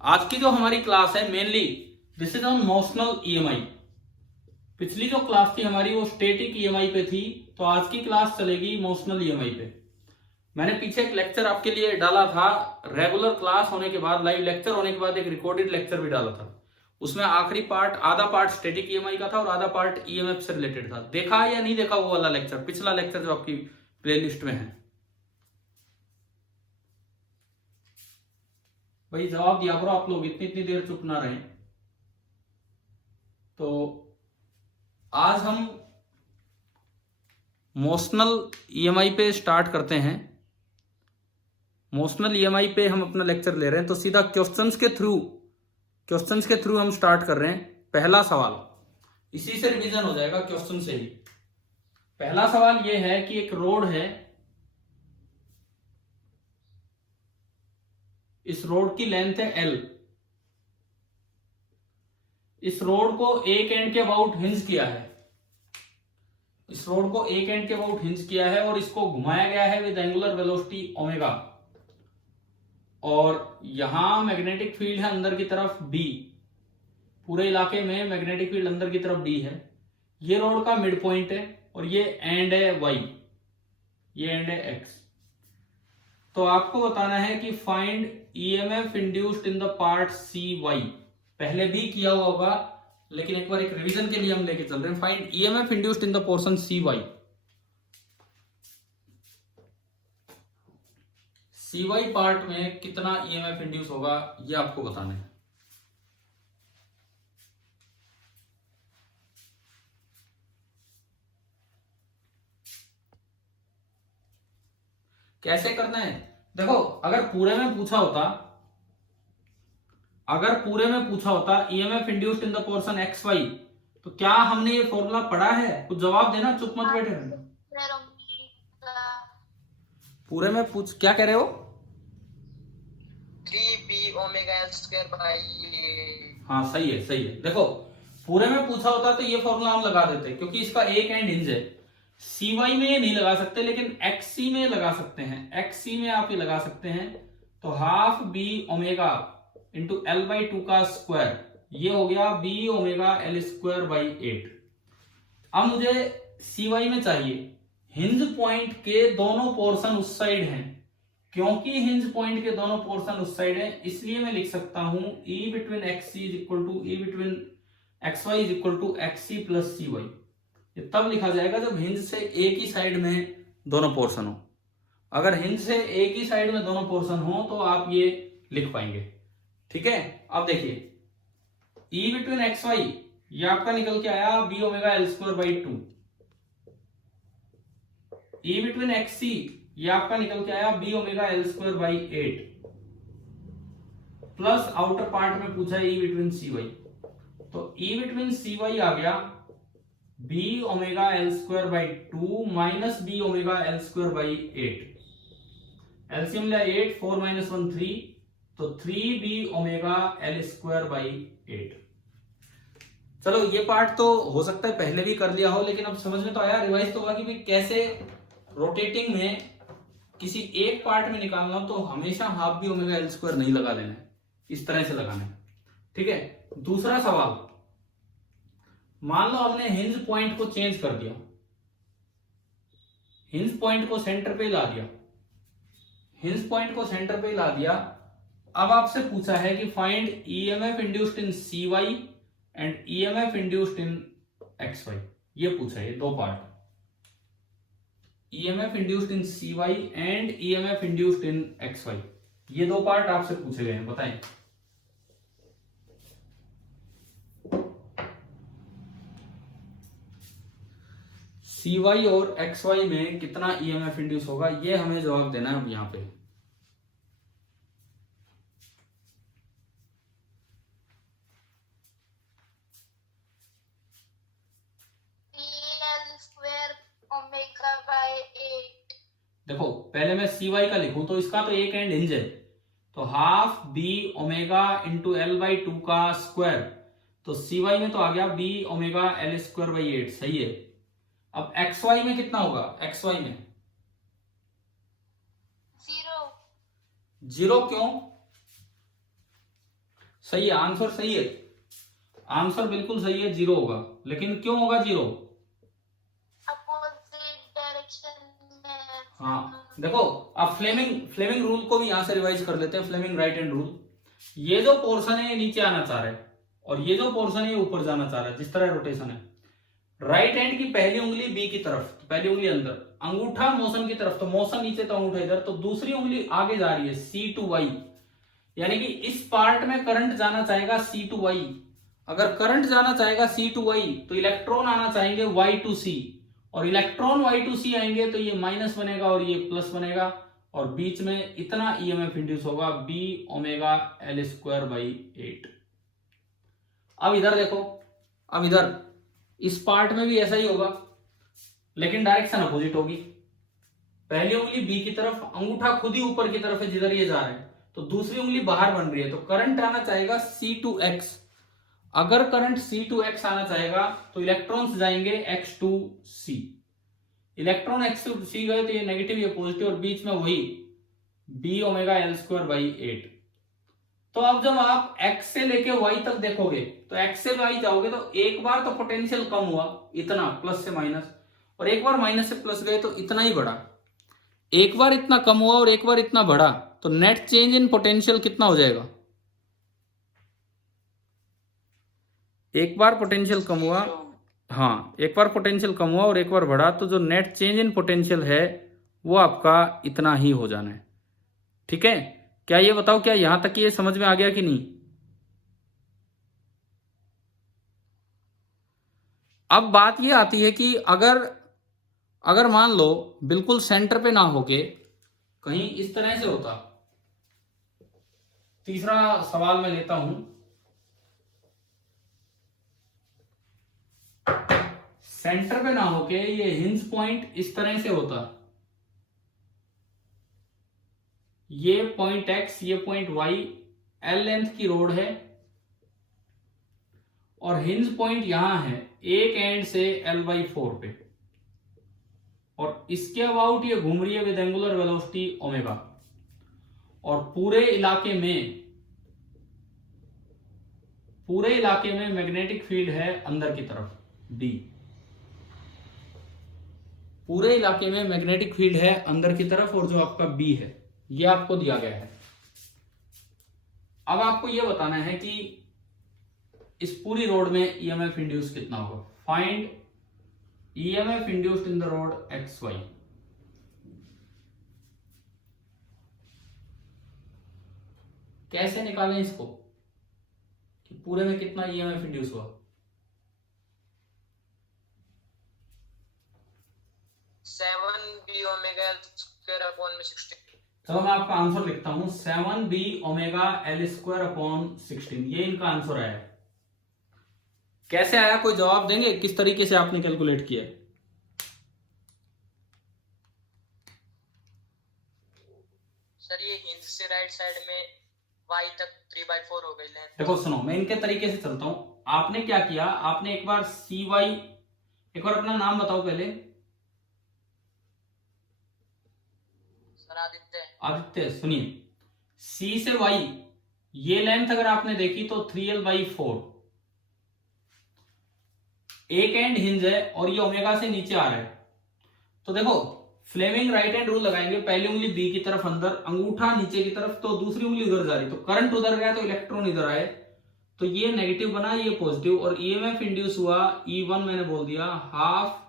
आज की जो हमारी क्लास है mainly this is on notional EMI. पिछली जो क्लास थी हमारी वो स्टेटिक ईएमआई पे थी, तो आज की क्लास चलेगी नोशनल ईएमआई पे। मैंने पीछे एक लेक्चर आपके लिए डाला था, रेगुलर क्लास होने के बाद, लाइव लेक्चर होने के बाद एक रिकॉर्डेड लेक्चर भी डाला था। उसमें आखिरी पार्ट, आधा पार्ट स्टेटिक ईएमआई का था और आधा पार्ट ईएमएफ से रिलेटेड था। देखा या नहीं देखा वो वाला लेक्चर, पिछला लेक्चर जो आपकी प्लेलिस्ट में है? भाई जवाब दिया करो आप लोग, इतनी इतनी देर चुप ना रहे। तो आज हम मोशनल ईएमआई पे स्टार्ट करते हैं। मोशनल ईएमआई पे हम अपना लेक्चर ले रहे हैं, तो सीधा क्वेश्चंस के थ्रू हम स्टार्ट कर रहे हैं। पहला सवाल, इसी से रिवीजन हो जाएगा क्वेश्चन से ही। पहला सवाल यह है कि एक रोड है, इस रोड की लेंथ है L। इस रोड को एक एंड के अबाउट हिंज किया है, इस रोड को एक एंड के अबाउट हिंज किया है और इसको घुमाया गया है विद एंगुलर वेलोसिटी ओमेगा। और यहां मैग्नेटिक फील्ड है अंदर की तरफ B, पूरे इलाके में मैग्नेटिक फील्ड अंदर की तरफ D है। ये रोड का मिड पॉइंट है और ये एंड है Y, ये एंड है X। तो आपको बताना है कि find EMF induced in the part CY। पहले भी किया हुआ होगा लेकिन एक बार एक रिवीजन के लिए हम लेके चल रहे हैं। Find EMF induced in the portion CY। CY part में कितना ईएमएफ इंड्यूस होगा ये आपको बताना है। कैसे करना है? देखो, अगर पूरे में पूछा होता EMF induced in the portion XY, तो क्या हमने ये फॉर्मूला पढ़ा है? कुछ जवाब देना, चुप मत बैठे रहना। पूरे में पूछ, क्या कह रहे हो? 3b omega L square by. हाँ सही है, सही है। देखो, पूरे में पूछा होता तो ये फॉर्मूला हम लगा देते, क्योंकि इसका एक एंड हिंज है। CY में ये नहीं लगा सकते लेकिन XC में लगा सकते हैं। XC में आप ये लगा सकते हैं, तो half B omega into L by 2 का स्क्वायर, ये हो गया B omega L square by 8। अब मुझे CY में चाहिए, हिंज पॉइंट के दोनों पोर्शन उस साइड हैं। क्योंकि हिंज पॉइंट के दोनों पोर्शन उस साइड है, इसलिए मैं लिख सकता हूं E between XC is equal to E between XY is equal to XC plus CY। ये तब लिखा जाएगा जब हिंज से एक ही साइड में दोनों पोर्शन हो। अगर हिंज से एक ही साइड में दोनों पोर्शन हो तो आप ये लिख पाएंगे। ठीक है, अब देखिए, E बिटवीन XY ये आपका निकल के आया B omega L square by 2। E between XC ये आपका निकल के आया B omega L square by 8, plus outer part में पूछा है E बिटवीन CY, तो E बिटवीन CY आ गया B omega L square by 2 minus B omega L square by 8। LCM लिया 8, 4 माइनस 1 3, तो 3B omega L square by 8। चलो, ये part तो हो सकता है पहले भी कर लिया हो, लेकिन अब समझ में तो आया, रिवाइज तो होगा कि भाई कैसे रोटेटिंग में किसी एक पार्ट में निकालना हो तो हमेशा half B omega L square नहीं लगा देना है, इस तरह से लगाना है। ठीक है, दूसरा सवाल, मान लो हमने हिंज पॉइंट को चेंज कर दिया, हिंज पॉइंट को सेंटर पे ला दिया, हिंज पॉइंट को सेंटर पे ला दिया। अब आपसे पूछा है कि find EMF induced in CY and EMF induced in XY। ये पूछा है, दो part, EMF induced in CY and EMF induced in XY, ये दो पार्ट आपसे पूछे गए हैं, बताएं। CY और XY में कितना ईएमएफ इंड्यूस होगा, ये हमें जवाब देना है अब यहां पे। देखो, पहले मैं CY का लिखूं तो इसका तो एक एंड हिंज है, तो half B omega into L by 2 का स्क्वायर, तो CY में तो आ गया B omega L square by 8, सही है। अब XY में कितना होगा? XY में 0 क्यों? सही है, आंसर सही है, आंसर बिल्कुल सही है, 0 होगा। लेकिन क्यों होगा 0? अपोजिट डायरेक्शन में। हाँ देखो, अब फ्लेमिंग रूल को भी यहां से रिवाइज कर लेते हैं। फ्लेमिंग राइट हैंड रूल, ये जो पोर्शन है ये नीचे आना चाह रहा है और ये जो पोर्शन है ये ऊपर जाना चाह रहा है, जिस तरह रोटेशन है। राइट हैंड की पहली उंगली बी की तरफ, तो पहली उंगली अंदर, अंगूठा मोशन की तरफ, तो मोशन नीचे तो अंगूठा इधर, तो दूसरी उंगली आगे जा रही है सी टू वाई, यानी कि इस पार्ट में करंट जाना चाहेगा सी टू वाई। अगर करंट जाना चाहेगा सी टू वाई तो इलेक्ट्रॉन आना चाहेंगे वाई टू सी, और इलेक्ट्रॉन वाई टू सी आएंगे तो ये माइनस बनेगा और ये प्लस बनेगा, और बीच में इतना ईएमएफ इंड्यूस होगा B omega L square by 8। अब इधर देखो, अब इधर इस पार्ट में भी ऐसा ही होगा, लेकिन डायरेक्शन अपोजिट होगी। पहली उंगली बी की तरफ, अंगूठा खुद ही ऊपर की तरफ है जिधर ये जा रहा है, तो दूसरी उंगली बाहर बन रही है, तो करंट आना चाहेगा सी टू एक्स। अगर करंट सी टू एक्स आना चाहेगा तो इलेक्ट्रॉन्स जाएंगे X to C. Electron X to C गए तो ये नेगेटिव ये पॉजिटिव, और बीच में वही B omega L square by 8। तो अब जब आप x से लेके y तक देखोगे तो x से y जाओगे तो एक बार तो पोटेंशियल कम हुआ इतना प्लस से माइनस, और एक बार माइनस से प्लस गए तो इतना ही बढ़ा। एक बार इतना कम हुआ और एक बार इतना बढ़ा, तो नेट चेंज इन पोटेंशियल कितना हो जाएगा? एक बार पोटेंशियल कम हुआ, हाँ एक बार पोटेंशियल कम हुआ और एक बार बढ़ा, तो जो नेट चेंज इन पोटेंशियल है वो आपका इतना ही हो जाना है। ठीक है, क्या ये बताओ, क्या यहां तक ये समझ में आ गया कि नहीं? अब बात ये आती है कि अगर मान लो बिल्कुल सेंटर पे ना होके कहीं इस तरह से होता। तीसरा सवाल मैं लेता हूं, सेंटर पे ना होके ये हिंज पॉइंट इस तरह से होता, ये पॉइंट x, ये पॉइंट y, L लेंथ की रोड है और हिंज पॉइंट यहां है एक एंड से L/4 पे, और इसके अबाउट ये घूम रही है विद एंगुलर वेलोसिटी ओमेगा, और पूरे इलाके में मैग्नेटिक फील्ड है अंदर की तरफ D। पूरे इलाके में मैग्नेटिक फील्ड है अंदर की तरफ, और जो आपका B है ये आपको दिया गया है। अब आपको यह बताना है कि इस पूरी रोड में ईएमएफ इंड्यूस कितना होगा। Find EMF induced in the rod X Y. कैसे निकालें इसको कि पूरे में कितना ईएमएफ इंड्यूस हुआ? 7b ओमेगा स्क्वायर अपॉन में 16। चलो मैं आपका आंसर लिखता हूं, 7b omega L square upon 16, ये इनका आंसर आया। कैसे आया, कोई जवाब देंगे? किस तरीके से आपने कैलकुलेट किया? सर ये हिंज से राइट साइड में y तक 3/4 हो गई लेंथ। देखो सुनो, मैं इनके तरीके से चलता हूं। आपने क्या किया, आपने एक बार सी वाई, एक बार अपना नाम बताओ पहले। सर आदित्य। आदित्य, सुनिए, C से Y ये लेंथ अगर आपने देखी तो 3L/4, एक एंड हिंज है और ये ओमेगा से नीचे आ रहा है। तो देखो फ्लेमिंग राइट हैंड रूल लगाएंगे, पहली उंगली बी की तरफ अंदर, अंगूठा नीचे की तरफ, तो दूसरी उंगली उधर जा रही, तो करंट उधर गया तो इलेक्ट्रॉन इधर आए, तो ये नेगेटिव बना, ये पॉजिटिव, और ईएमएफ इंड्यूस हुआ E1 मैंने बोल दिया हाफ,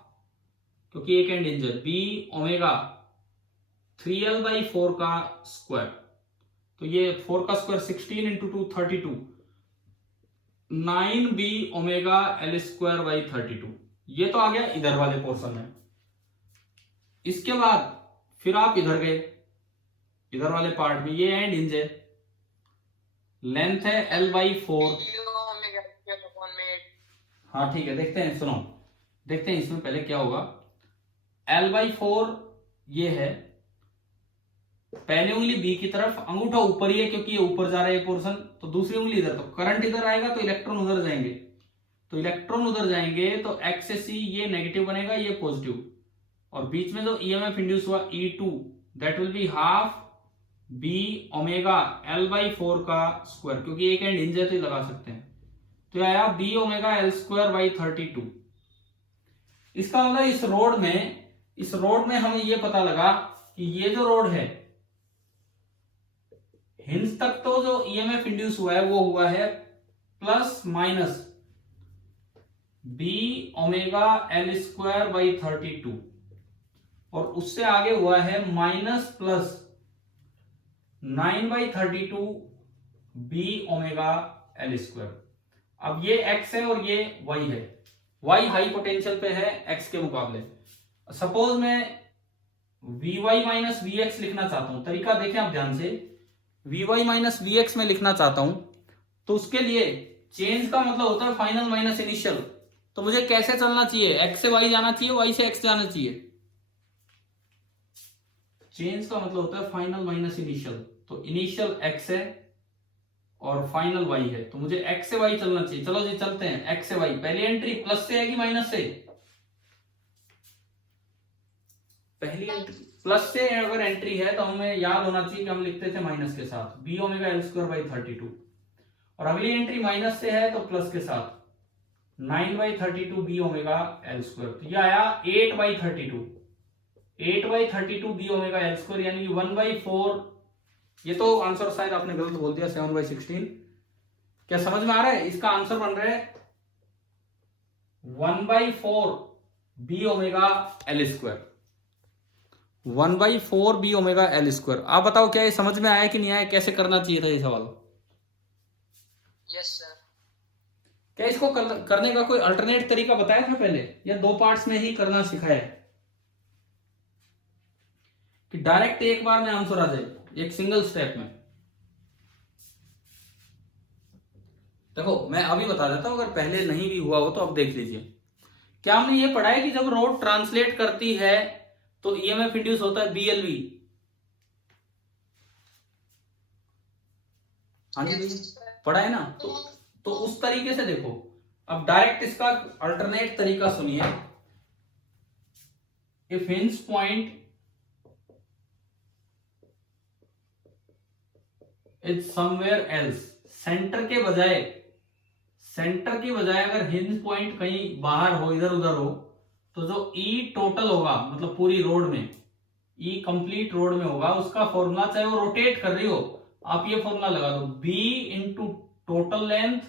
क्योंकि एक एंड हिंज है, बी ओमेगा 3L/4 का स्क्वायर, तो ये 4 का square 16 into 2 32, 9b omega L square by 32। ये तो आ गया इधर वाले पोर्शन में। इसके बाद फिर आप इधर गए, इधर वाले पार्ट में ये एंड हिंज है, लेंथ है L/4। हाँ ठीक है, देखते हैं, सुनो देखते हैं इसमें पहले क्या होगा। L/4 ये है, पहली उंगली बी की तरफ, अंगूठा ऊपर ही है क्योंकि ये ऊपर जा रहा है ये पोर्शन, तो दूसरी उंगली इधर, तो करंट इधर आएगा तो इलेक्ट्रॉन उधर जाएंगे, तो इलेक्ट्रॉन उधर जाएंगे तो एक्स से सी ये नेगेटिव बनेगा, ये पॉजिटिव, और बीच में जो ईएमएफ इंड्यूस हुआ E2 that will be half B omega L by 4 का स्क्वायर, क्योंकि एक एंड हिंज है तो ये लगा सकते हैं, तो ये आया B omega L square by 32। इसका मतलब इस रोड में हमें ये पता लगा कि ये जो रोड है हिंज तक तो जो ईएमएफ इंड्यूस हुआ है वो हुआ है plus minus B omega L square by 32, और उससे आगे हुआ है minus plus 9/32 B omega L square. अब ये x है और ये y है, y हाई पोटेंशियल पे है x के मुकाबले। सपोज मैं vy माइनस vx लिखना चाहता हूं, तरीका देखें आप ध्यान से, vy माइनस vx में लिखना चाहता हूं तो उसके लिए चेंज का मतलब होता है फाइनल माइनस इनिशियल। तो मुझे कैसे चलना चाहिए, x से y जाना चाहिए, y से x जाना चाहिए। चेंज का मतलब होता है फाइनल माइनस इनिशियल, तो इनिशियल x है और फाइनल y है, तो मुझे x से y चलना चाहिए। चलो जी चलते हैं, x से y। पहली एंट्री प्लस से है कि माइनस से? पहली एंट्री प्लस से अगर एंट्री है तो हमें याद होना चाहिए कि हम लिखते थे माइनस के साथ, B omega L square by 32, और अगली एंट्री माइनस से है तो प्लस के साथ 9/32 बी ओमेगा एल स्क्वायर। तो ये आया 8/32, 8/32 बी ओमेगा एल स्क्वायर, यानी 1/4। ये तो आंसर शायद आपने गलत बोल दिया, 7/16। क्या समझ में आ रहा है? इसका आंसर बन रहा है 1/4 B omega L square, 1/4 B omega L square. आप बताओ क्या ये समझ में आया कि नहीं आया, कैसे करना चाहिए था ये सवाल? Yes sir. क्या इसको करने का कोई अल्टरनेट तरीका बताया था पहले, या दो पार्ट्स में ही करना सिखाया है कि डायरेक्ट एक बार में आंसर आ जाए एक सिंगल स्टेप में? देखो मैं अभी बता देता हूं, अगर पहले नहीं भी हुआ हो तो अब देख लीजिए। क्या हमने ये पढ़ा है कि जब रोड ट्रांसलेट करती है तो ईएमएफ इंड्यूस होता है बीएलवी? हाँ जी भैया पढ़ा है ना? तो उस तरीके से देखो, अब डायरेक्ट इसका अल्टरनेट तरीका सुनिए। If hinge point is somewhere else, centre के बजाय अगर हिंज पॉइंट कहीं बाहर हो, इधर उधर हो, तो जो ई टोटल होगा, मतलब पूरी रोड में, ई कंप्लीट रोड में होगा, उसका फॉर्मूला, चाहे वो रोटेट कर रही हो, आप ये फॉर्मूला लगा दो, B into total length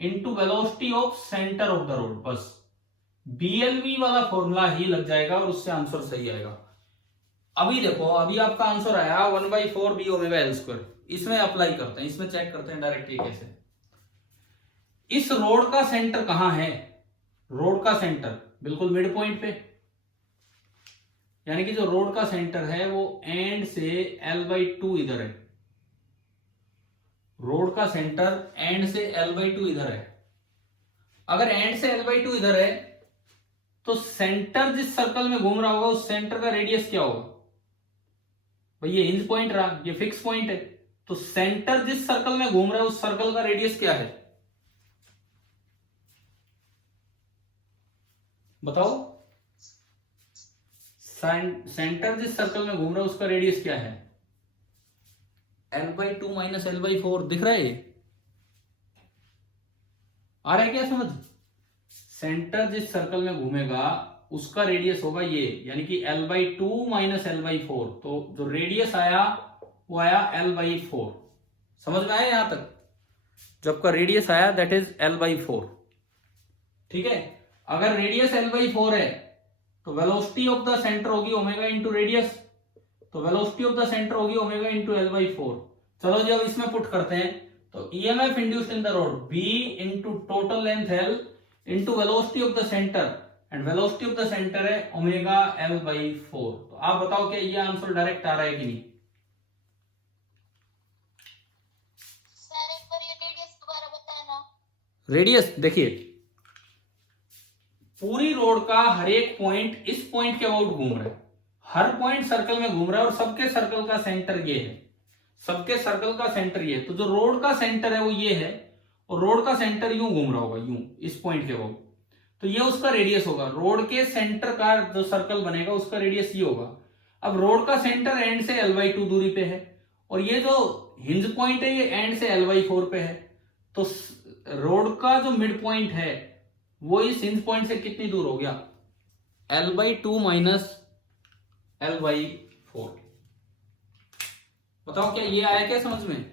into velocity of centre of the rod. बस बीएलवी वाला फॉर्मूला ही लग जाएगा और उससे आंसर सही आएगा। अभी देखो, अभी आपका आंसर आया 1/4 बी ओमेगा एल स्क्वायर। इसमें अप्लाई करते हैं, इसमें चेक करते हैं डायरेक्ट ये कैसे। इस रोड का सेंटर कहां है? रोड का सेंटर बिल्कुल मिड पॉइंट पे, यानी कि जो रोड का सेंटर है वो एंड से L/2 इधर है। रोड का सेंटर एंड से L/2 इधर है। अगर एंड से L/2 इधर है तो सेंटर जिस सर्कल में घूम रहा होगा उस सेंटर का रेडियस क्या होगा? भाई ये हिंज पॉइंट रहा, ये फिक्स पॉइंट है, तो सेंटर जिस सर्कल में घूम रहा है उस सर्कल का रेडियस क्या है? बताओ। सेंटर जिस सर्कल में घूम रहा है उसका रेडियस क्या है? L/2 माइनस L/4 दिख रहा है? आ रहा है क्या समझ? सेंटर जिस सर्कल में घूमेगा उसका रेडियस होगा ये, यानी कि L/2 माइनस L/4। तो जो रेडियस आया वो आया L/4। समझ में आया यहां तक? जो आपका रेडियस आया दैट इज L/4। ठीक है, अगर रेडियस L/4 है तो वेलोसिटी ऑफ द सेंटर होगी ओमेगा इंटू रेडियस, तो वेलोसिटी ऑफ द सेंटर होगी ओमेगा इंटू L/4। चलो जी अब इसमें पुट करते हैं, तो EMF induced in the road B into total length L into velocity of the centre, and velocity of the centre है omega L/4। तो आप बताओ क्या ये आंसर डायरेक्ट आ रहा है कि नहीं? सर एक बार ये रेडियस दोबारा बताना। रेडियस देखिए, पूरी रोड का हर एक पॉइंट इस पॉइंट के अबाउट घूम रहा है, हर पॉइंट सर्कल में घूम रहा है, और सबके सर्कल का सेंटर ये है, सबके सर्कल का सेंटर ये है। तो जो रोड का सेंटर है वो ये है, और रोड का सेंटर यूं घूम रहा होगा, यूं इस पॉइंट के अबाउट, तो ये उसका रेडियस होगा। रोड के सेंटर का जो सर्कल बनेगा उसका रेडियस ये होगा। अब रोड का सेंटर एंड से L/2 दूरी पे है और ये जो हिंज पॉइंट है ये एंड से L/4 पे है, तो रोड का जो मिड पॉइंट है वो इस हिंज पॉइंट से कितनी दूर हो गया, L/2 माइनस L/4। बताओ क्या ये आया क्या समझ में?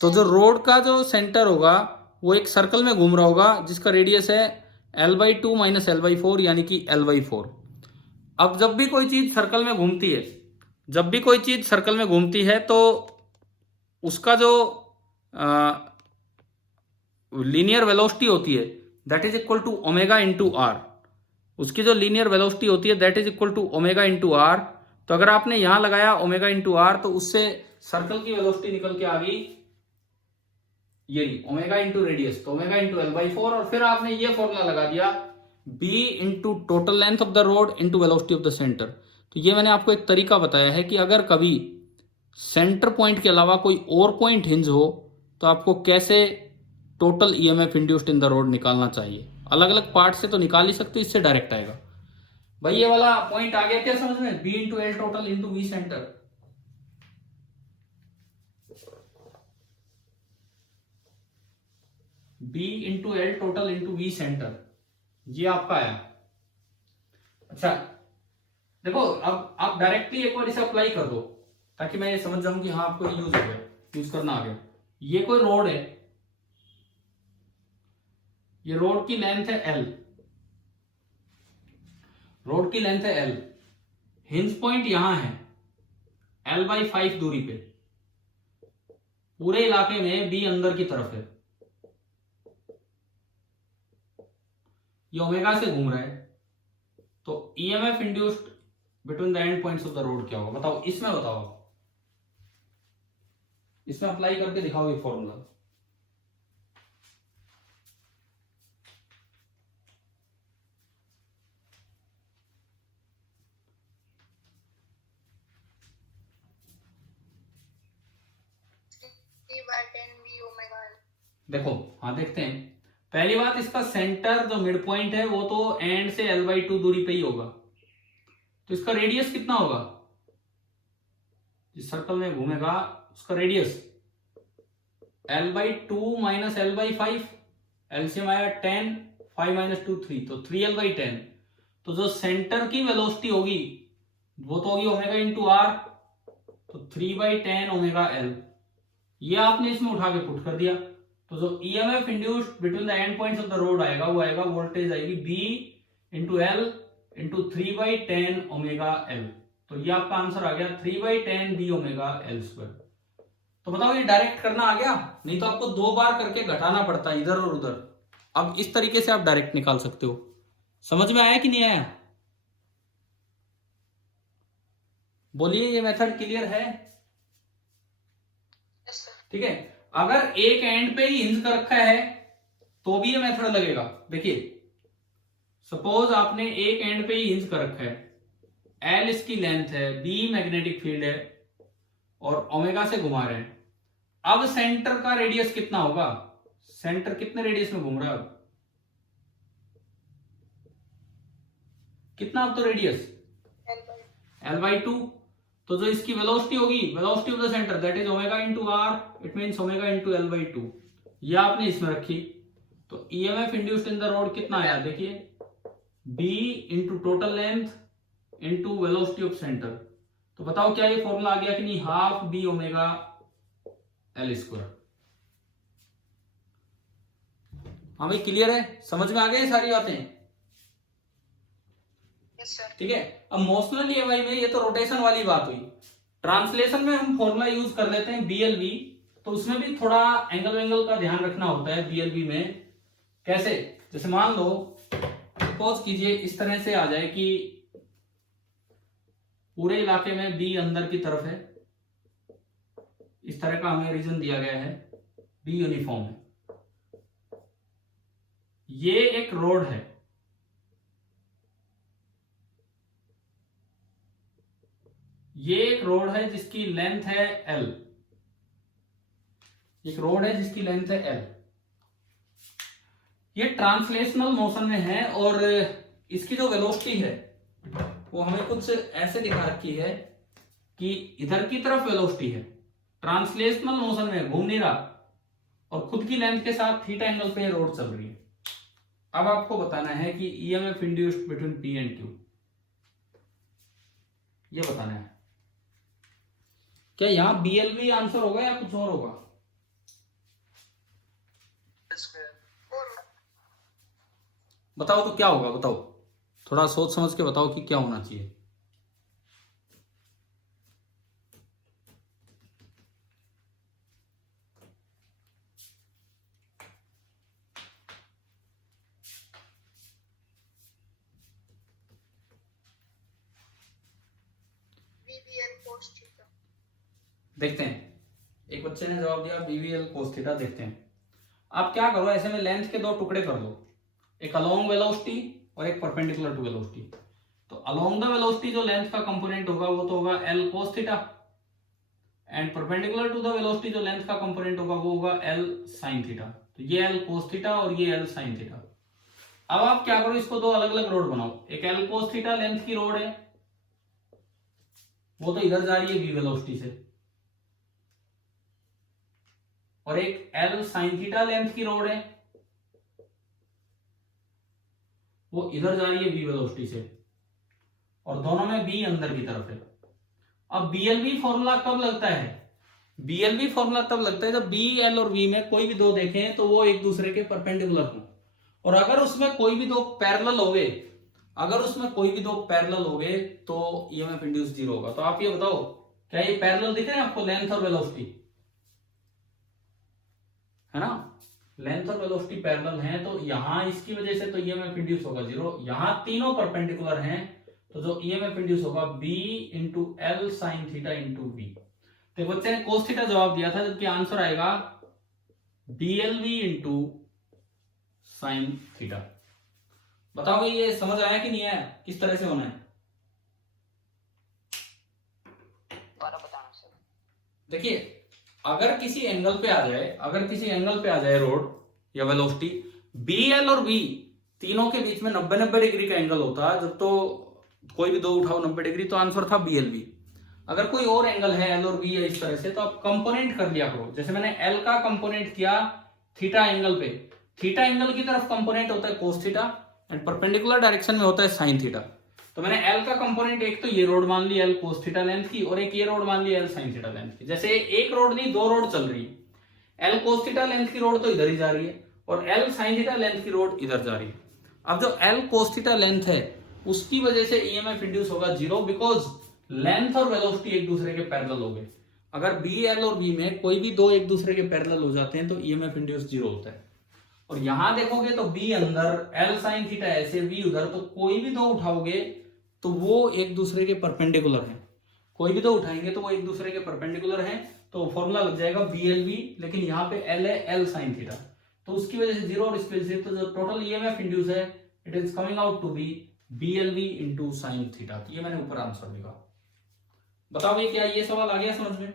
तो जो रोड का जो सेंटर होगा वो एक सर्कल में घूम रहा होगा जिसका रेडियस है L/2 माइनस L/4 यानी कि L/4। अब जब भी कोई चीज सर्कल में घूमती है, जब भी कोई चीज सर्कल में घूमती है तो उसका जो लीनियर वेलोसिटी होती है that is equal to omega into R. उसकी जो लीनियर वेलोसिटी होती है that is equal to omega into R. तो अगर आपने यहां लगाया ओमेगा इंटू आर तो उससे सर्कल की वेलोसिटी निकल के आ गई यही ओमेगा इंटू रेडियस, तो ओमेगा इंटू L/4। और फिर आपने ये फॉर्मूला लगा दिया b into total length of the road into velocity of the centre. तो ये मैंने आपको एक तरीका बताया है कि अगर कभी सेंटर पॉइंट के अलावा कोई और पॉइंट हिंज हो तो आपको कैसे total EMF induced in the road निकालना चाहिए। अलग अलग पार्ट से तो निकाल ही सकते, इससे डायरेक्ट आएगा। भाई ये वाला पॉइंट आ गया क्या समझ में, b into L total into V centre. b into L total into V centre, ये आपका आया। अच्छा देखो अब आप डायरेक्टली एक बार इसे अप्लाई कर दो ताकि मैं ये समझ जाऊं कि हाँ आपको यूज हो गया, यूज करना आ गया। ये कोई रोड है, ये रोड की लेंथ है L, रोड की लेंथ है L, हिंज पॉइंट यहां है L/5 दूरी पे, पूरे इलाके में B अंदर की तरफ है, ये ओमेगा से घूम रहा है, तो EMF induced between the end points of the road क्या होगा बताओ, इसमें बताओ, इसमें अप्लाई करके दिखाओ ये फॉर्मूला। देखो हाँ देखते हैं। पहली बात, इसका सेंटर जो मिड पॉइंट है वो तो एंड से L/2 दूरी पे ही होगा, तो इसका रेडियस कितना होगा, जिस सर्कल में घूमेगा उसका radius L/2 minus L/5, LCM आया 10, 5 माइनस 2 3, तो 3L/10। तो जो सेंटर की वेलोसिटी होगी वो तो होगी ओमेगा इंटू आर, तो 3/10 ओमेगा एल। ये आपने इसमें उठा के पुट कर दिया, तो जो EMF induced between the end points of the road आएगा वो आएगा, वोल्टेज आएगी B into L into 3/10 omega L. तो ये आपका आंसर आ गया 3/10 B ओमेगा एल स्क्वायर। तो बताओ ये डायरेक्ट करना आ गया, नहीं तो आपको 2 बार करके घटाना पड़ता है इधर और उधर। अब इस तरीके से आप डायरेक्ट निकाल सकते हो। समझ में आया कि नहीं आया, बोलिए ये मेथड क्लियर है? ठीक है, अगर एक एंड पे ही हिंज कर रखा है तो भी ये मेथड लगेगा। देखिए सपोज आपने एक एंड पे ही हिंज कर रखा है, L इसकी लेंथ है, B मैग्नेटिक फील्ड है और ओमेगा से घुमा रहे हैं। अब सेंटर का रेडियस कितना होगा, सेंटर कितने रेडियस में घूम रहा है, अब कितना, अब तो रेडियस L/2। तो जो इसकी वेलोसिटी होगी, velocity of the centre that is omega into R, it means omega into L/2, ये आपने इसमें रखी। तो EMF induced in the rod कितना आया, देखिए B into total length into velocity of centre. तो बताओ क्या ये फॉर्मूला आ गया कि नहीं, half B omega L square. हाँ भाई क्लियर है, समझ में आ गई सारी बातें? ठीक है, अब मोशनल EMI में ये तो रोटेशन वाली बात हुई। ट्रांसलेशन में हम फॉर्मूला यूज कर लेते हैं BLV, तो उसमें भी थोड़ा एंगल का ध्यान रखना होता है BLV में। कैसे, जैसे मान लो सपोज कीजिए इस तरह से आ जाए कि पूरे इलाके में B अंदर की तरफ है, इस तरह का हमें रीजन दिया गया है, B यूनिफॉर्म है, ये एक रोड है, ये एक रोड है जिसकी लेंथ है L, एक रोड है जिसकी लेंथ है L। ये ट्रांसलेशनल मोशन में है और इसकी जो वेलोसिटी है वो हमें कुछ ऐसे दिखा रखी है कि इधर की तरफ वेलोसिटी है, ट्रांसलेशनल मोशन में घूम नहीं रहा, और खुद की लेंथ के साथ थीटा एंगल पे रोड चल रही है। अब आपको बताना है कि EMF induced between P and Q, ये बताना है। क्या यहां बीएलवी आंसर होगा या कुछ और होगा? बताओ तो क्या होगा, बताओ, थोड़ा सोच समझ के बताओ कि क्या होना चाहिए। BBL cos theta. देखते हैं, एक बच्चे ने जवाब दिया बीवीएल कोस थीटा। देखते हैं। आप क्या करो, ऐसे में लेंथ के दो टुकड़े कर लो, एक अलोंग वेलोसिटी और एक परपेंडिकुलर टू वेलोसिटी। तो अलोंग द वेलोसिटी जो लेंथ का कंपोनेंट होगा वो तो होगा L cos theta, and perpendicular to the velocity जो लेंथ का कंपोनेंट होगा वो होगा एल साइन थीटा। तो ये एल कोस थीटा और ये एल साइन थीटा। अब आप क्या करो, इसको दो अलग अलग रोड बनाओ। एक एल कोस थीटा लेंथ की रोड है, वो तो इधर जा रही है वी वेलोसिटी से, और एक एल साइन थीटा लेंथ की रोड है, वो इधर जा रही है वी वेलोसिटी से, और दोनों में बी अंदर की तरफ है। अब बीएलवी फॉर्मूला कब लगता है? बीएलवी फॉर्मूला तब लगता है जब बी, एल और वी में कोई भी दो देखें तो वो एक दूसरे के परपेंडिकुलर हों, और अगर उसमें कोई भी दो पैरेलल हो गए, अगर उसमें कोई भी दो पैरेलल हो गए तो ईएमएफ इंड्यूस जीरो होगा। तो आप ये बताओ, क्या ये पैरेलल दिख रहे हैं आपको, लेंथ और वेलोसिटी, है ना? लेंथ और वेलोसिटी पैरेलल हैं, तो यहां इसकी वजह से तो ईएमएफ इंड्यूस होगा जीरो। यहां तीनों परपेंडिकुलर हैं, तो जो ईएमएफ इंड्यूस होगा B into L sine theta into B. तो बच्चे ने कोस थीटा जवाब दिया था, जबकि आंसर आएगा बीएलवी इंटू साइन थीटा। बताओगे ये समझ आया कि नहीं आया, किस तरह से होना है? देखिए, अगर किसी एंगल पे आ जाए, अगर किसी एंगल पे आ जाए रोड या वेलोसिटी, बी, एल और बी तीनों के बीच में 90-90 डिग्री का एंगल होता है, जब तो कोई भी दो उठाओ 90 डिग्री, तो आंसर था बीएलवी। अगर कोई और एंगल है एल और बी या इस तरह से, तो आप कंपोनेंट कर लिया करो। जैसे मैंने एल का कंपोनेंट किया थीटा एंगल पे, थीटा एंगल की तरफ कंपोनेंट होता है कोस थीटा, एंड परपेंडिकुलर डायरेक्शन में होता है साइन थीटा। तो मैंने एल का कंपोनेंट एक तो ये रोड मान ली एल कोस थीटा लेंथ की, और एक ये रोड मान ली एल साइन थीटा लेंथ की। जैसे एक रोड नहीं, दो रोड चल रही है। एल कोस थीटा लेंथ की रोड तो इधर ही जा रही है, और एल साइन थीटा लेंथ की रोड इधर जा रही है। अब जो एल कोस थीटा लेंथ है उसकी वजह से ईएमएफ इंड्यूस होगा जीरो, बिकॉज लेंथ और वेलोसिटी एक दूसरे के पैरेलल हो गए। अगर बी, एल और बी में कोई भी दो एक दूसरे के पैरेलल हो जाते हैं तो ईएमएफ इंड्यूस जीरो होता है। और यहां देखोगे तो बी अंदर, एल साइन थीटा ऐसे, बी उधर, तो कोई भी दो उठाओगे तो वो एक दूसरे के परपेंडिकुलर हैं। कोई भी दो उठाएंगे तो वो एक दूसरे के परपेंडिकुलर हैं, तो फॉर्मूला लग जाएगा बीएलवी, लेकिन यहाँ पे एल है एल साइन थीटा, तो उसकी वजह से जीरो और इस वजह से, तो जो टोटल ईएमएफ इंड्यूस है it is coming out to be BLV into sine theta. तो ये मैंने ऊपर आंसर लिखा। बताओ ये क्या, ये सवाल आ गया समझ में?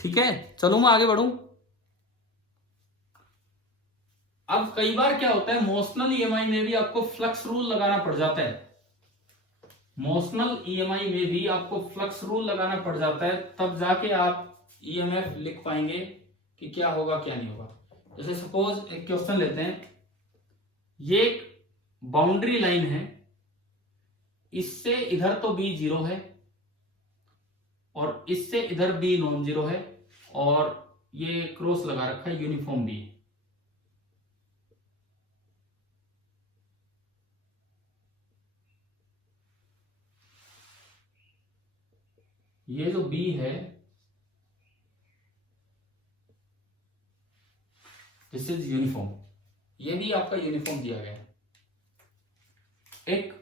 ठीक है, चलो मैं आगे बढ़ूं। अब कई बार क्या होता है, मोशनल ईएमआई में भी आपको फ्लक्स रूल लगाना पड़ जाता है। मोशनल ईएमआई में भी आपको फ्लक्स रूल लगाना पड़ जाता है, तब जाके आप ईएमएफ लिख पाएंगे कि क्या होगा क्या नहीं होगा। जैसे सपोज एक क्वेश्चन लेते हैं, ये एक बाउंड्री लाइन है, इससे इधर तो बी जीरो है और इससे इधर बी नॉन जीरो है, और ये क्रॉस लगा रखा है यूनिफॉर्म बी। ये जो बी है दिस इज यूनिफॉर्म, ये भी आपका यूनिफॉर्म दिया गया है। एक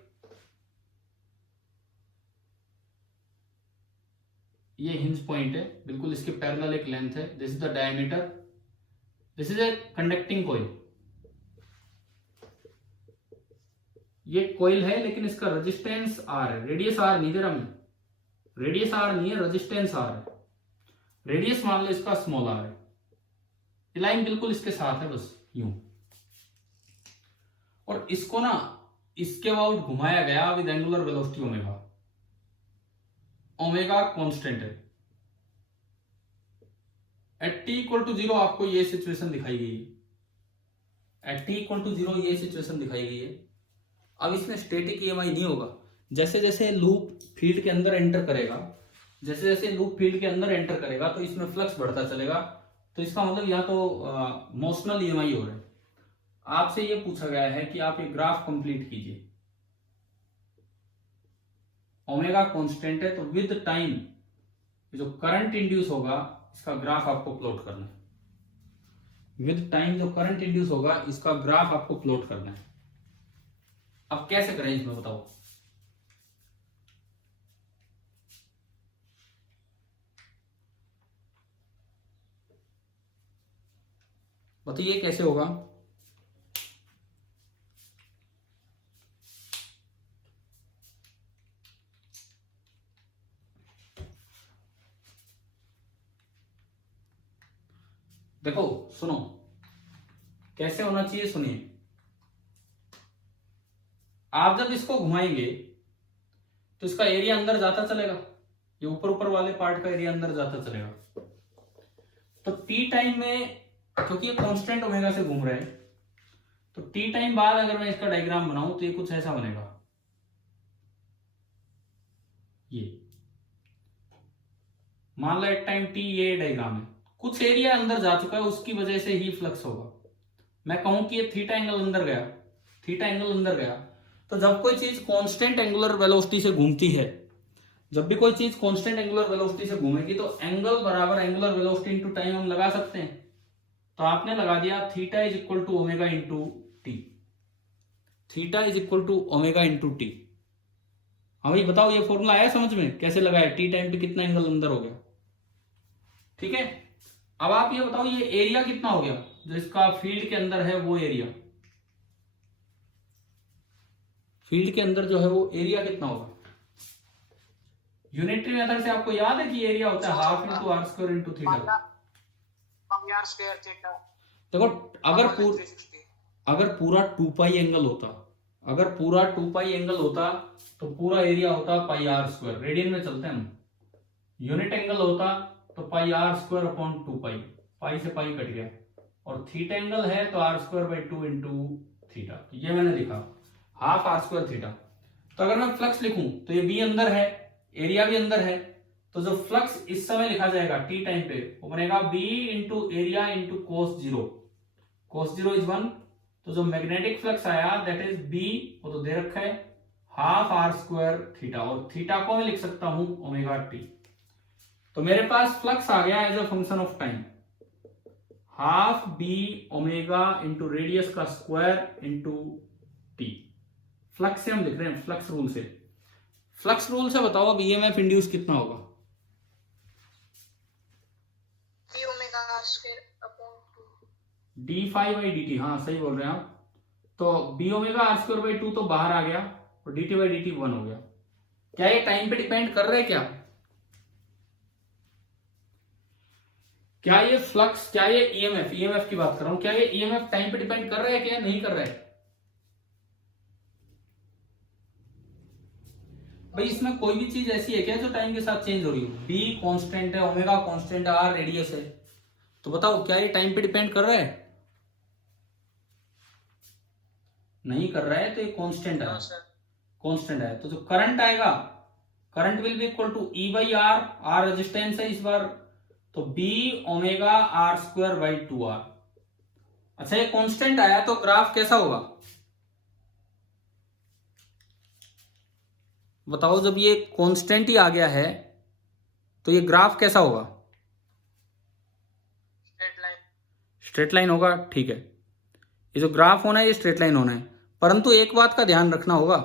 ये हिंज पॉइंट है, बिल्कुल इसके पैरेलल एक लेंथ है, this is the diameter, this is a conducting coil. ये कॉइल है लेकिन इसका रेजिस्टेंस आर है, रेडियस आर नहीं दे रहा मैं, रेडियस आर नहीं है, रेजिस्टेंस आर है। रेडियस मान लो इसका स्मॉल आर है। ये लाइन बिल्कुल इसके साथ है, बस यूं। और इसको ना इसके अबाउट घुमाया गया with angular velocity omega. Omega constant है। एट टी इक्वल टू 0 आपको ये सिचुएशन दिखाई गई है। एट टी इक्वल टू 0 ये सिचुएशन दिखाई गई है। अब इसमें स्टैटिक ईएमआई नहीं होगा। जैसे जैसे लूप फील्ड के अंदर एंटर करेगा, जैसे जैसे लूप फील्ड के अंदर एंटर करेगा तो इसमें फ्लक्स बढ़ता चलेगा। तो इसका मतलब यहाँ तो मोशनल ईएमआई हो रहा है। आपसे ये पूछा गया है कि आप ये ग्राफ कंप्लीट कीजिए। ओमेगा कांस्टेंट है तो विद टाइम जो करंट इंड्यूस होगा इसका ग्राफ आपको प्लॉट करना है। विद टाइम जो करंट इंड्यूस होगा इसका ग्राफ आपको प्लॉट करना है। अब कैसे करें इसमें बताओ। बताइए कैसे होगा। देखो सुनो कैसे होना चाहिए, सुनिए। आप जब इसको घुमाएंगे तो इसका एरिया अंदर जाता चलेगा, ये ऊपर ऊपर वाले पार्ट का एरिया अंदर जाता चलेगा। तो टी टाइम में क्योंकि ये कांस्टेंट ओमेगा से घूम रहा है तो टी टाइम बाद अगर मैं इसका डायग्राम बनाऊं तो ये कुछ ऐसा बनेगा। ये मान लो एट टाइम टी ये डायग्राम है, कुछ एरिया अंदर जा चुका है उसकी वजह से ही फ्लक्स होगा। मैं कहूं कि ये थीटा एंगल अंदर गया, थीटा एंगल अंदर गया। तो जब कोई चीज कांस्टेंट एंगुलर वेलोसिटी से घूमती है, जब भी कोई चीज कांस्टेंट एंगुलर वेलोसिटी से घूमेगी तो एंगल बराबर एंगुलर वेलोसिटी इनटू टाइम हम लगा सकते हैं। तो आपने लगा दिया theta is equal to omega into t. Theta is equal to omega into t. हाँ भाई बताओ ये फॉर्मूला आया समझ में कैसे लगाया, टी टाइम पे कितना एंगल अंदर हो गया। ठीक है, अब आप ये बताओ ये एरिया कितना हो गया जो इसका फील्ड के अंदर है, वो एरिया फील्ड के अंदर जो है वो एरिया कितना होगा। यूनिटरी मेथड से आपको याद है कि एरिया होता है half into r square into theta. देखो अगर पूरा 2 पाई एंगल होता, अगर पूरा 2 पाई एंगल होता तो पूरा एरिया होता पाई आर स्क्वायर। रेडियन में चलते हैं हम। यूनिट एंगल होता तो pi r square upon 2 pi, pi से पाई कट गया। और थीटा एंगल है तो r square by 2 into theta. ये मैंने लिखा हाफ आर स्क्वायर थीटा। तो अगर मैं फ्लक्स लिखूं तो ये बी अंदर है, एरिया भी अंदर है। तो जो फ्लक्स इस समय लिखा जाएगा टी टाइम पे वो बनेगा B into area into cos zero. Cos zero is 1। तो जो मैग्नेटिक फ्लक्स आया दैट इज बी, वो तो दे रखा है हाफ आर स्क्वायर थीटा। और थीटा को मैं लिख सकता हूं ओमेगा टी। तो मेरे पास फ्लक्स आ गया as a function of time half B omega into radius का स्क्वायर इंटू टी। फ्लक्स से हम लिख रहे हैं, फ्लक्स रूल से। फ्लक्स रूल से बताओ अब ईएमएफ इंड्यूस कितना होगा। D phi by d t. हाँ सही बोल रहे हैं आप। तो B omega are square by 2 तो बाहर आ गया और d t by d t 1 हो गया। क्या ये टाइम पे डिपेंड कर रहे हैं क्या ये फ्लक्स, क्या ये ईएमएफ की बात कर रहा हूं, क्या ये ईएमएफ टाइम पे डिपेंड कर रहा है क्या नहीं कर रहा है। भाई इसमें कोई भी चीज ऐसी है क्या जो टाइम के साथ चेंज हो रही हो। बी कांस्टेंट है, ओमेगा कांस्टेंट है, आर रेडियस है। तो बताओ क्या ये टाइम पे डिपेंड कर रहा है। नहीं कर रहा है तो ये कांस्टेंट है, कांस्टेंट है। तो जो करंट आएगा, current will be equal to E by R. R resistance है इस बार, तो B omega are square by 2 R. अच्छा ये कांस्टेंट आया तो ग्राफ कैसा होगा बताओ। जब ये कांस्टेंट ही आ गया है तो ये ग्राफ कैसा होगा। स्ट्रेट लाइन होगा। ठीक है, ये जो ग्राफ होना है ये स्ट्रेट लाइन होना है। परंतु एक बात का ध्यान रखना होगा,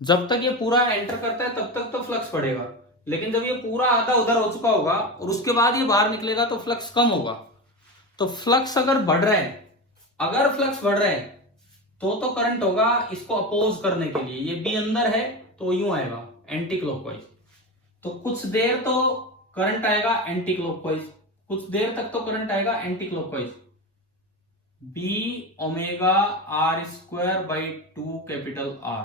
जब तक ये पूरा एंटर करता है तब तक तो फ्लक्स बढ़ेगा, लेकिन जब ये पूरा आधा उधर हो चुका होगा और उसके बाद ये बाहर निकलेगा तो फ्लक्स कम होगा। तो फ्लक्स अगर बढ़ रहा है, अगर फ्लक्स बढ़ रहा है तो करंट होगा इसको अपोज करने के लिए। ये बी अंदर है तो यूं आएगा एंटी क्लॉकवाइज। तो कुछ देर तो करंट आएगा एंटी क्लॉकवाइज, कुछ देर तक तो करंट आएगा anti clockwise. B omega are square by 2 capital R.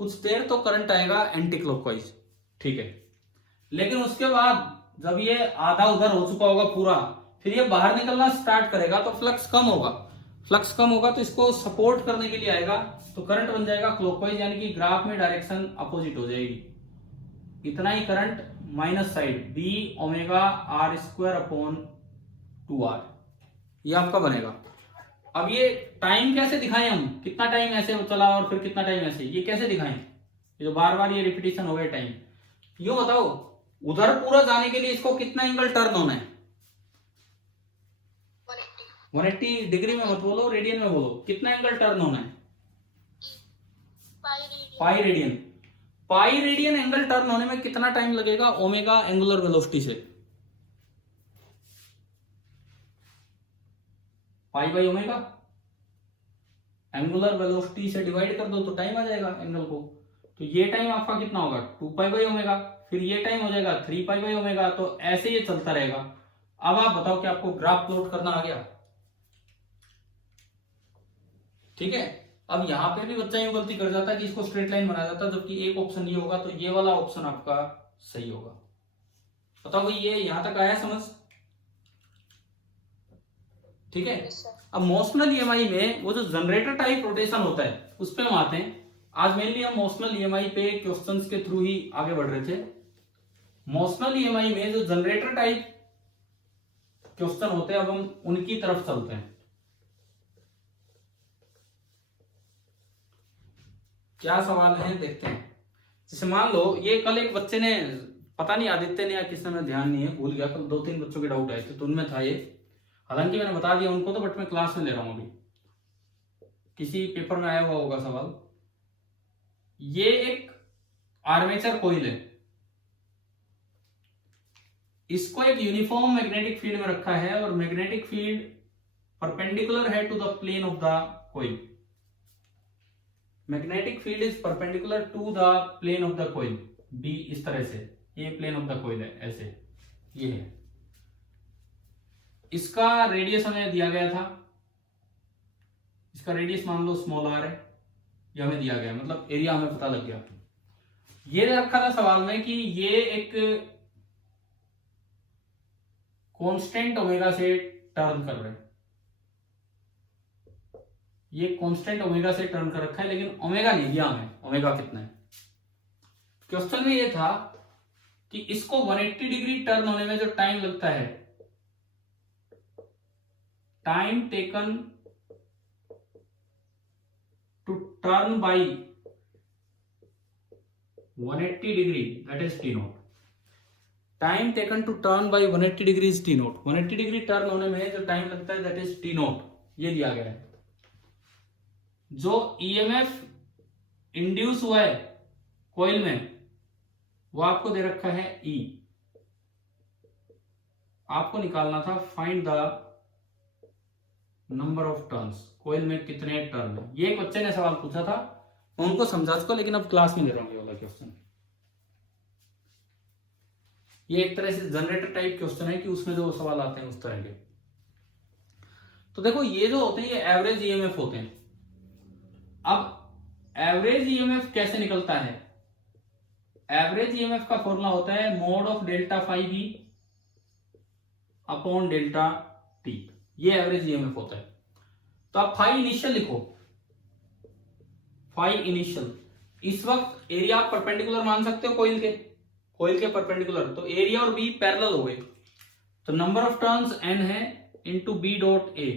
कुछ देर तो करंट आएगा एंटी क्लॉकवाइज, ठीक है, लेकिन उसके बाद जब ये आधा उधर हो चुका होगा पूरा, फिर ये बाहर निकलना स्टार्ट करेगा तो फ्लक्स कम होगा। फ्लक्स कम होगा तो इसको सपोर्ट करने के लिए आएगा, तो करंट बन जाएगा क्लॉकवाइज, यानी कि ग्राफ में डायरेक्शन अपोजिट हो जाएगी। इतना ही current minus side B omega are square upon 2r, ये आपका बनेगा। अब ये टाइम कैसे दिखाएं हम, कितना टाइम ऐसे चला और फिर कितना टाइम ऐसे, ये कैसे दिखाएं? ये जो बार बार ये रिपीटिशन हो गया टाइम, यूं बताओ उधर पूरा जाने के लिए इसको कितना एंगल टर्न होना है? 180 डिग्री में मत बोलो, रेडियन में बोलो, कितना एंगल टर्न होना है? Pi radian. Pi radian angle turn होने में कितना टाइम लगेगा ओमेगा एंगुलर वेलोसिटी से? Pi by omega angular velocity से डिवाइड कर दो तो टाइम आ जाएगा एंगल को। तो ये टाइम आपका कितना होगा? 2 पाई बाई ओमेगा, फिर ये टाइम हो जाएगा 3 पाई बाई ओमेगा। तो ऐसे ये चलता रहेगा। अब आप बताओ कि आपको ग्राफ प्लॉट करना आ गया, ठीक है। अब यहां पे भी बच्चा यूं गलती कर जाता है कि इसको स्ट्रेट लाइन बना जाता है, जबकि एक ऑप्शन ये होगा, तो ये वाला ऑप्शन आपका सही होगा। बताओ भाई, ये यहां तक आया समझ? ठीक है। अब मोशनल ईएमआई में वो जो जनरेटर टाइप रोटेशन होता है उस पर हम आते हैं। आज मेनली हम मोशनल ईएमआई पे क्वेश्चंस के थ्रू ही आगे बढ़ रहे थे। मोशनल ईएमआई में जो जनरेटर टाइप क्वेश्चन होते हैं, अब हम उनकी तरफ चलते हैं। क्या सवाल है देखते हैं। जैसे मान लो ये कल एक बच्चे ने, पता नहीं आदित्य ने या किसने, में ध्यान नहीं है, भूल गया, कल 2-3 बच्चों के डाउट आए थे तो उनमें था ये। हालांकि मैंने बता दिया उनको तो, बट मैं क्लास में ले रहा हूं अभी। किसी पेपर में आया हुआ होगा सवाल। ये एक आर्मेचर कॉइल है, इसको एक यूनिफॉर्म मैग्नेटिक फील्ड में रखा है और मैग्नेटिक फील्ड परपेंडिकुलर है to the plane of the coil. Magnetic field is perpendicular to the plane of the coil B. इस तरह से ये प्लेन ऑफ द कॉइल है, ऐसे ये है। इसका रेडियस हमें दिया गया था, इसका रेडियस मान लो स्मॉल r है, ये हमें दिया गया, मतलब एरिया हमें पता लग गया। ये रखा था सवाल में कि ये एक कांस्टेंट ओमेगा से टर्न कर रहे हैं, ये कांस्टेंट ओमेगा से टर्न कर रखा है, लेकिन ओमेगा नहीं दिया हमें, ओमेगा कितना है। क्वेश्चन में ये था कि इसको 180 डिग्री टर्न होने में जो टाइम लगता है, time taken to turn by 180 degree, that is t nought. Time taken to turn by 180 degree is t nought. 180 degree turn होने में जो टाइम लगता है दैट इज टी नोट, ये दिया गया है। जो ईएमएफ इंड्यूस हुआ है कॉइल में वो आपको दे रखा है ई। आपको निकालना था find the number of turns, coil में कितने टर्न है। ये एक बच्चे ने सवाल पूछा था, मैं उनको समझा चुका, लेकिन अब क्लास में ले रहा हूं ये वाला क्वेश्चन। ये एक तरह से जनरेटर टाइप क्वेश्चन है कि उसमें जो सवाल आते हैं उस तरह के। तो देखो ये जो होते हैं ये एवरेज ईएमएफ होते हैं। अब एवरेज ईएमएफ कैसे निकलता है? एवरेज ईएमएफ का फॉर्मूला होता है mod of delta phi B upon delta t, ये एवरेज ईएमएफ होता है। तो आप फाई इनिशियल लिखो, फाई इनिशियल। इस वक्त एरिया आप परपेंडिकुलर मान सकते हो कॉइल के परपेंडिकुलर, तो एरिया और बी पैरेलल हो गए। तो नंबर ऑफ टर्न्स एन है इंटू बी डॉट ए।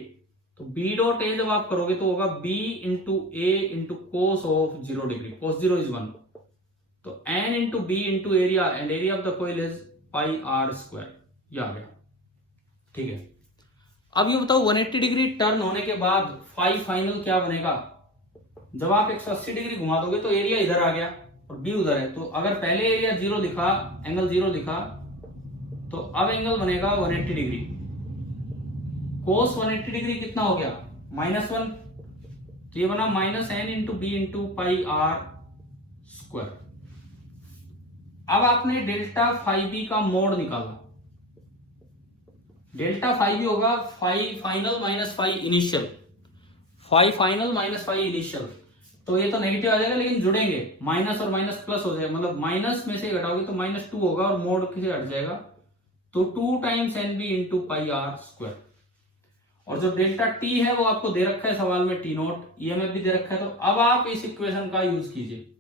तो बी डॉट ए जब आप करोगे तो होगा B into A into cos of 0 degree, cos 0 is 1। तो N into B into area, and area of the coil is pi r square, ये आ गया, ठीक है। अब ये बताओ 180 डिग्री टर्न होने के बाद फाई फाइनल क्या बनेगा? जब आप 180 डिग्री घुमा दोगे तो एरिया इधर आ गया और बी उधर है। तो अगर पहले एरिया 0 दिखा, एंगल 0 दिखा, तो अब एंगल बनेगा 180 डिग्री। कोस 180 डिग्री कितना हो गया? -1। तो ये बना minus N into B into pi r square. अब आपने डेल्टा फाई बी का मोड निकाला। डेल्टा फाई भी होगा phi final minus phi initial, phi final minus phi initial, तो ये तो नेगेटिव आ जाएगा लेकिन जुड़ेंगे, माइनस और माइनस प्लस हो जाएगा, मतलब माइनस में से घटाओगे तो -2 होगा और मोड से हट जाएगा, तो 2 times N B into pi r square. और जो डेल्टा टी है वो आपको दे रखा है सवाल में, टी नोट, ईएमएफ भी दे रखा है, तो अब आप इस इक्वेशन का यूज कीजिए।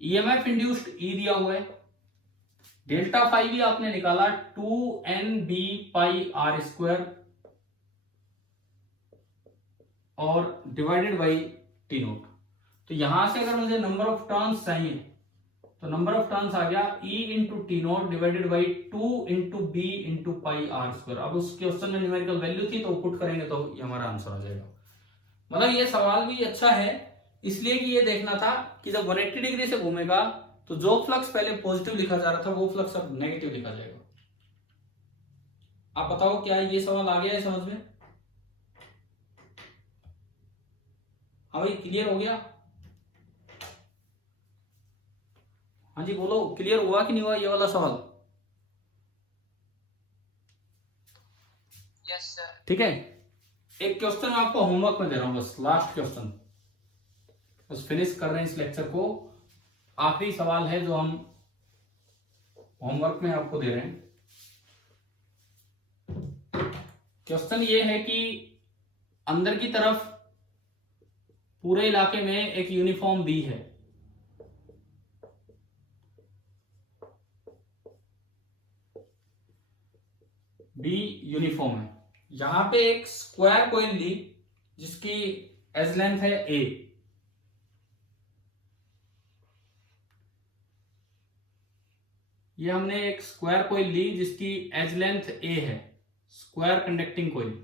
ईएमएफ इंड्यूस्ड ई दिया हुआ है, डेल्टा फाई भी आपने निकाला 2NB पाई आर स्क्वायर और डिवाइडेड बाई टी नोट। तो यहां से अगर मुझे नंबर ऑफ टर्न्स चाहिए तो नंबर ऑफ टर्न्स आ गया E into t nought divided by 2 into B into pi r square. अब उस क्वेश्चन में न्यूमेरिकल वैल्यू थी तो पुट करेंगे तो ये हमारा आंसर आ जाएगा। मतलब ये सवाल भी अच्छा है इसलिए कि ये देखना था कि जब 180 डिग्री से घूमेगा तो जो फ्लक्स पहले पॉजिटिव लिखा जा रहा था वो फ्लक्स अब नेगेटिव लिखा जाएगा। आप बताओ क्या ये सवाल आ गया है समझ में? हाँ भाई क्लियर हो गया? हाँ जी बोलो, क्लियर हुआ कि नहीं हुआ ये वाला सवाल? Yes sir. ठीक है, एक क्वेश्चन आपको होमवर्क में दे रहा हूं, बस लास्ट क्वेश्चन, बस फिनिश कर रहे हैं इस लेक्चर को। आखिरी सवाल है जो हम होमवर्क में आपको दे रहे हैं। क्वेश्चन ये है कि अंदर की तरफ पूरे इलाके में एक यूनिफॉर्म बी है, बी यूनिफॉर्म है, यहां पे एक स्क्वायर कॉइल ली जिसकी एज लेंथ है ए, ये हमने एक स्क्वायर कॉइल ली जिसकी एज लेंथ ए है, स्क्वायर कंडक्टिंग कॉइल,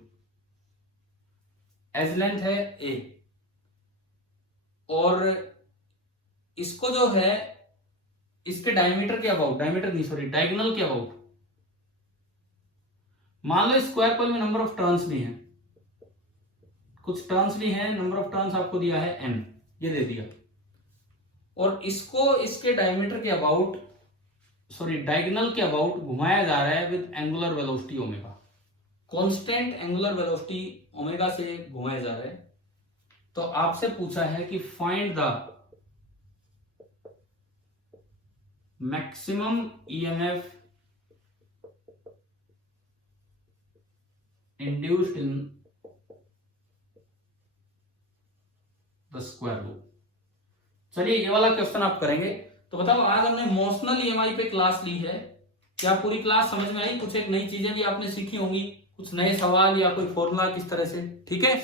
एज लेंथ है ए, और इसको जो है इसके डायमीटर के अबाउट, डायमीटर नहीं सॉरी डायगोनल के अबाउट, मान लो स्क्वायर कॉइल में नंबर ऑफ टर्न्स भी हैं, कुछ टर्न्स भी हैं, नंबर ऑफ टर्न्स आपको दिया है n, ये दे दिया, और इसको इसके डायमीटर के अबाउट सॉरी डायगोनल के अबाउट घुमाया जा रहा है with angular velocity omega, constant angular velocity omega से घुमाया जा रहा है। तो आपसे पूछा है कि find the maximum EMF induced in the square loop. चलिए ये वाला क्वेश्चन आप करेंगे। तो बताओ आज हमने मोशनल ईएमआई पे क्लास ली है, क्या पूरी क्लास समझ में आई? कुछ एक नई चीजें भी आपने सीखी होंगी, कुछ नए सवाल या कोई फॉर्मूला किस तरह से, ठीक है?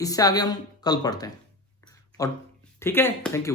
इससे आगे हम कल पढ़ते हैं और ठीक है, थैंक यू।